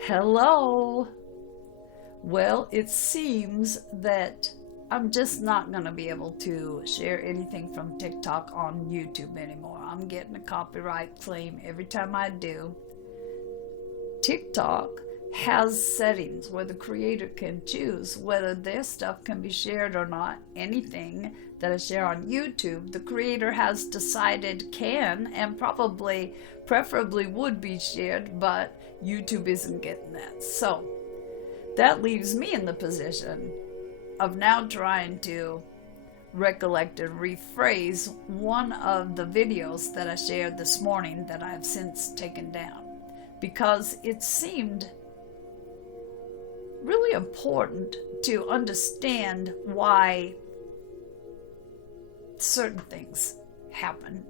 Hello. Well, it seems that I'm just not going to be able to share anything from TikTok on YouTube anymore. I'm getting a copyright claim every time I do. TikTok has settings where the creator can choose whether their stuff can be shared or not. Anything that I share on YouTube, the creator has decided can and probably, preferably would be shared, but YouTube isn't getting that. So that leaves me in the position of now trying to recollect and rephrase one of the videos that I shared this morning that I've since taken down because it seemed really important to understand why certain things happen.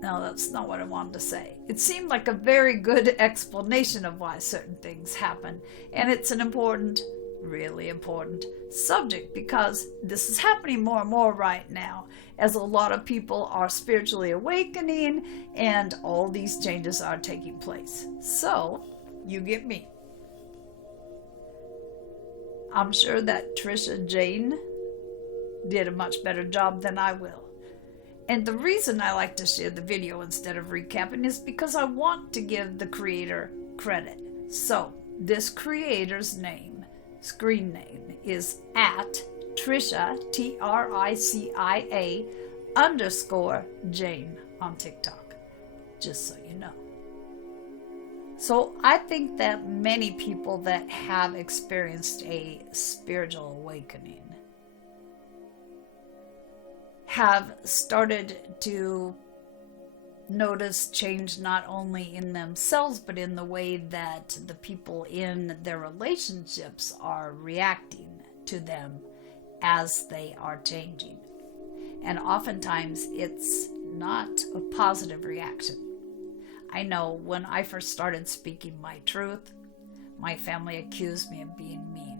No, that's not what I wanted to say. It seemed like a very good explanation of why certain things happen, and it's an important, really important subject because this is happening more and more right now as a lot of people are spiritually awakening and all these changes are taking place. So, you get me. I'm sure that Trisha Jane did a much better job than I will. And the reason I like to share the video instead of recapping is because I want to give the creator credit. So, this creator's name, screen name, is at Tricia, Tricia underscore Jane on TikTok. Just so you know. So I think that many people that have experienced a spiritual awakening have started to notice change not only in themselves but in the way that the people in their relationships are reacting to them as they are changing. And oftentimes it's not a positive reaction. I know when I first started speaking my truth, my family accused me of being mean.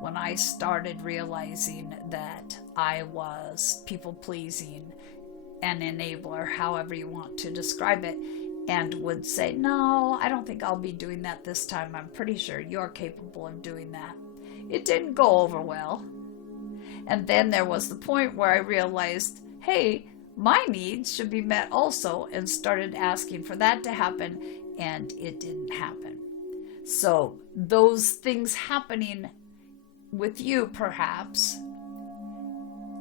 When I started realizing that I was people-pleasing, an enabler, however you want to describe it, and would say, no, I don't think I'll be doing that this time. I'm pretty sure you're capable of doing that. It didn't go over well. And then there was the point where I realized, hey, my needs should be met also, and started asking for that to happen, and it didn't happen. So those things happening with you, perhaps,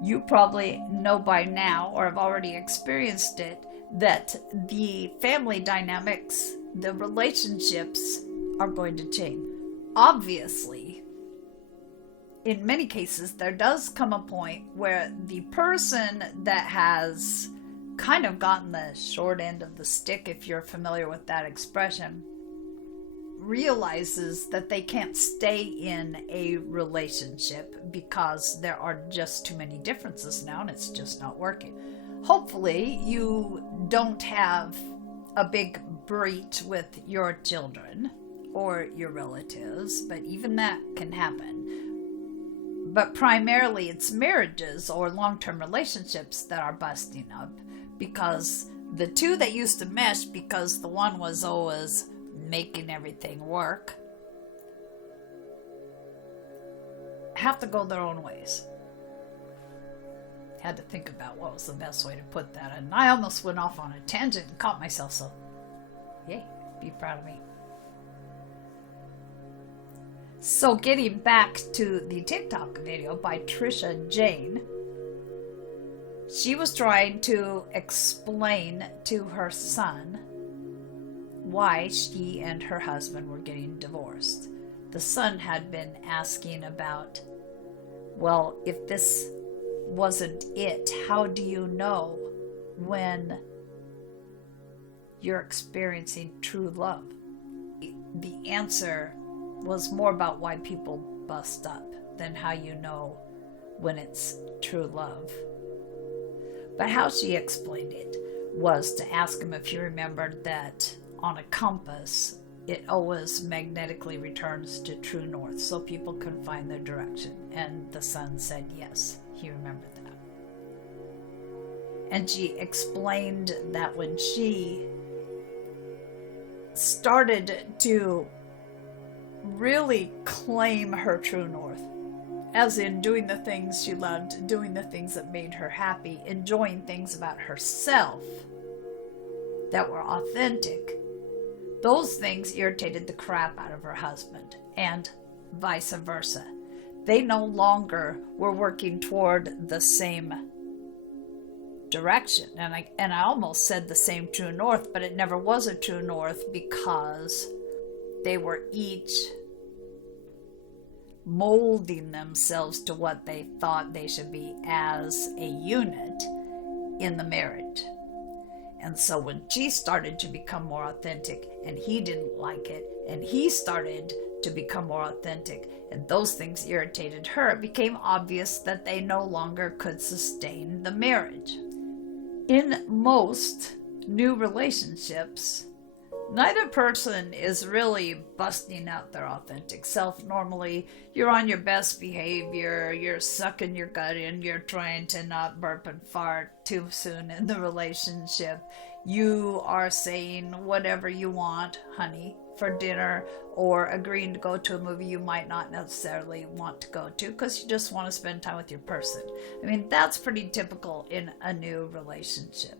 you probably know by now or have already experienced it, that the family dynamics, the relationships are going to change. Obviously, in many cases, there does come a point where the person that has kind of gotten the short end of the stick, if you're familiar with that expression, realizes that they can't stay in a relationship because there are just too many differences now and it's just not working. Hopefully, you don't have a big breach with your children or your relatives, but even that can happen. But primarily it's marriages or long-term relationships that are busting up because the two that used to mesh because the one was always making everything work have to go their own ways. Had to think about what was the best way to put that, and I almost went off on a tangent and caught myself, so yay, be proud of me. So getting back to the TikTok video by Trisha Jane, she was trying to explain to her son why she and her husband were getting divorced. The son had been asking about, well, if this wasn't it, how do you know when you're experiencing true love? The answer was more about why people bust up than how you know when it's true love. But how she explained it was to ask him if he remembered that on a compass, it always magnetically returns to true north so people can find their direction. And the son said yes, he remembered that. And she explained that when she started to really claim her true north, as in doing the things she loved, doing the things that made her happy, enjoying things about herself that were authentic. Those things irritated the crap out of her husband, and vice versa. They no longer were working toward the same direction. And I almost said the same true north, but it never was a true north, because they were each molding themselves to what they thought they should be as a unit in the marriage. And so when she started to become more authentic and he didn't like it, and he started to become more authentic and those things irritated her, it became obvious that they no longer could sustain the marriage. In most new relationships, neither person is really busting out their authentic self. Normally, you're on your best behavior, you're sucking your gut in, you're trying to not burp and fart too soon in the relationship. You are saying whatever you want, honey, for dinner, or agreeing to go to a movie you might not necessarily want to go to because you just want to spend time with your person. I mean, that's pretty typical in a new relationship.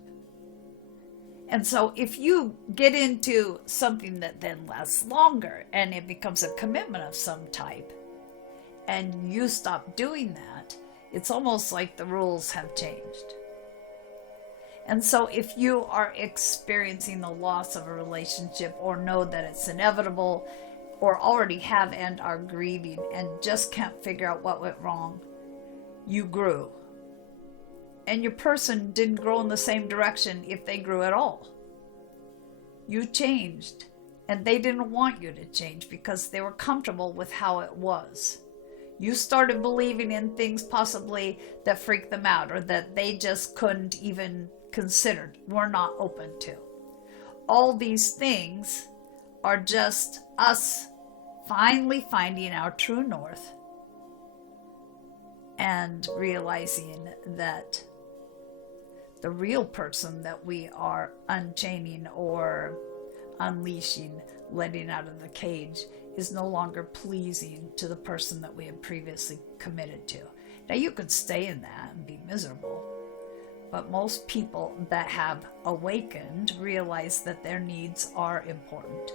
And so if you get into something that then lasts longer and it becomes a commitment of some type, and you stop doing that, it's almost like the rules have changed. And so if you are experiencing the loss of a relationship, or know that it's inevitable, or already have and are grieving and just can't figure out what went wrong, you grew. And your person didn't grow in the same direction if they grew at all. You changed, and they didn't want you to change because they were comfortable with how it was. You started believing in things possibly that freaked them out, or that they just couldn't even consider, were not open to. All these things are just us finally finding our true north and realizing that the real person that we are unchaining or unleashing, letting out of the cage, is no longer pleasing to the person that we had previously committed to. Now, you could stay in that and be miserable, but most people that have awakened realize that their needs are important,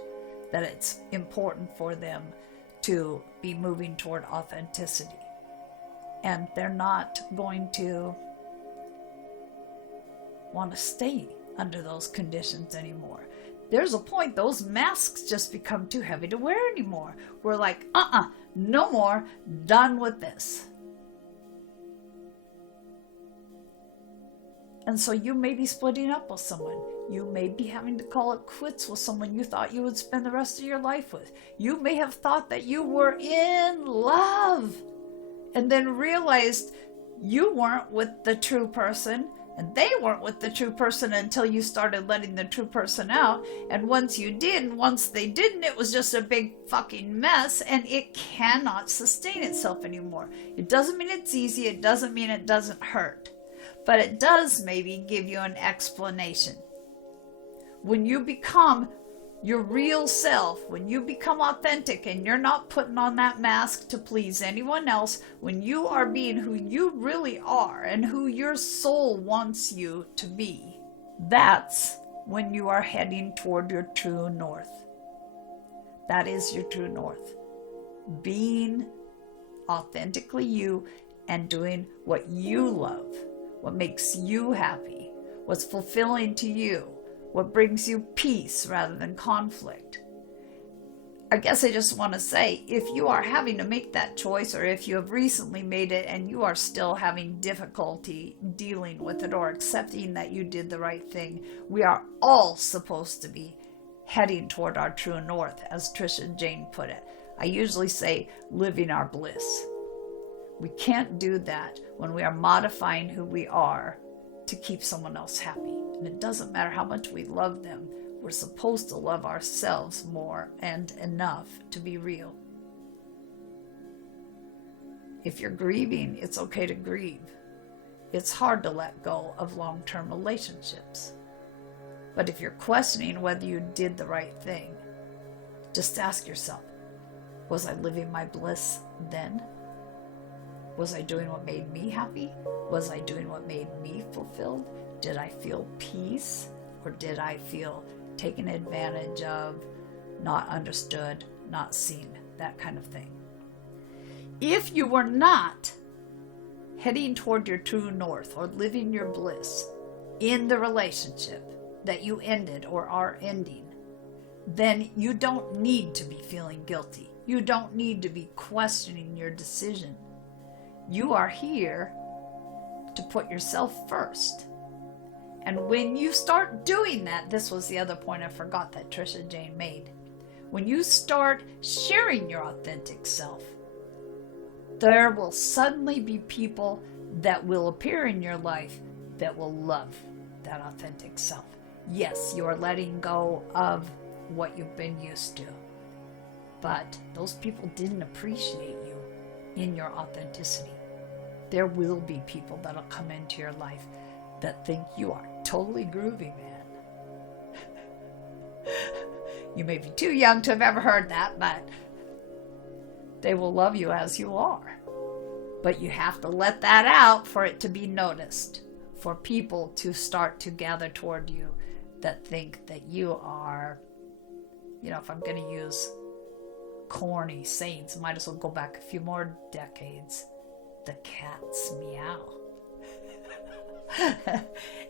that it's important for them to be moving toward authenticity, and they're not going to want to stay under those conditions anymore. There's a point those masks just become too heavy to wear anymore. We're like, no more, done with this. And so you may be splitting up with someone. You may be having to call it quits with someone you thought you would spend the rest of your life with. You may have thought that you were in love and then realized you weren't with the true person, and they weren't with the true person until you started letting the true person out. And once you did, and once they didn't, it was just a big fucking mess, and it cannot sustain itself anymore. It doesn't mean it's easy. It doesn't mean it doesn't hurt. But it does maybe give you an explanation. When you become your real self, when you become authentic and you're not putting on that mask to please anyone else, when you are being who you really are and who your soul wants you to be, that's when you are heading toward your true north. That is your true north. Being authentically you and doing what you love, what makes you happy, what's fulfilling to you, what brings you peace rather than conflict. I guess I just want to say, if you are having to make that choice, or if you have recently made it and you are still having difficulty dealing with it or accepting that you did the right thing, we are all supposed to be heading toward our true north, as Trisha and Jane put it. I usually say living our bliss. We can't do that when we are modifying who we are to keep someone else happy. And it doesn't matter how much we love them. We're supposed to love ourselves more and enough to be real. If you're grieving, it's okay to grieve. It's hard to let go of long-term relationships. But if you're questioning whether you did the right thing, Just ask yourself, was I living my bliss then? Was I doing what made me happy? Was I doing what made me fulfilled? Did I feel peace? Or did I feel taken advantage of, not understood, not seen, that kind of thing? If you were not heading toward your true north or living your bliss in the relationship that you ended or are ending, then you don't need to be feeling guilty. You don't need to be questioning your decision. You are here to put yourself first. And when you start doing that, this was the other point I forgot that Trisha Jane made. When you start sharing your authentic self, there will suddenly be people that will appear in your life that will love that authentic self. Yes, you are letting go of what you've been used to, but those people didn't appreciate you in your authenticity. There will be people that'll come into your life that think you are totally groovy, man. You may be too young to have ever heard that, but they will love you as you are. But you have to let that out for it to be noticed, for people to start to gather toward you that think that you are, if I'm going to use corny sayings, might as well go back a few more decades. The cat's meow.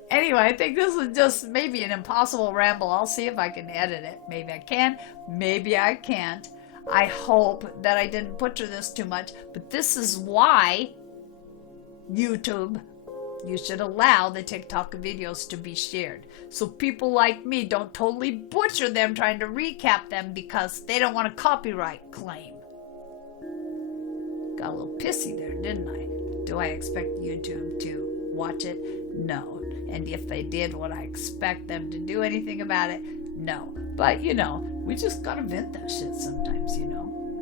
Anyway, I think this is just maybe an impossible ramble. I'll see if I can edit it. Maybe I can, maybe I can't. I hope that I didn't butcher this too much, but this is why YouTube, you should allow the TikTok videos to be shared. So people like me don't totally butcher them trying to recap them because they don't want a copyright claim. Got a little pissy there, didn't I? Do I expect YouTube to watch it? No. And if they did, would I expect them to do anything about it? No. But, we just gotta vent that shit sometimes,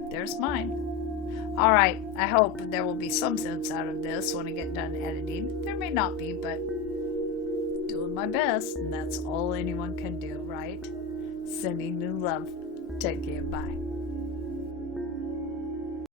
There's mine. All right, I hope there will be some sense out of this when I get done editing. There may not be, but doing my best, and that's all anyone can do, right? Sending new love. Take care. Bye.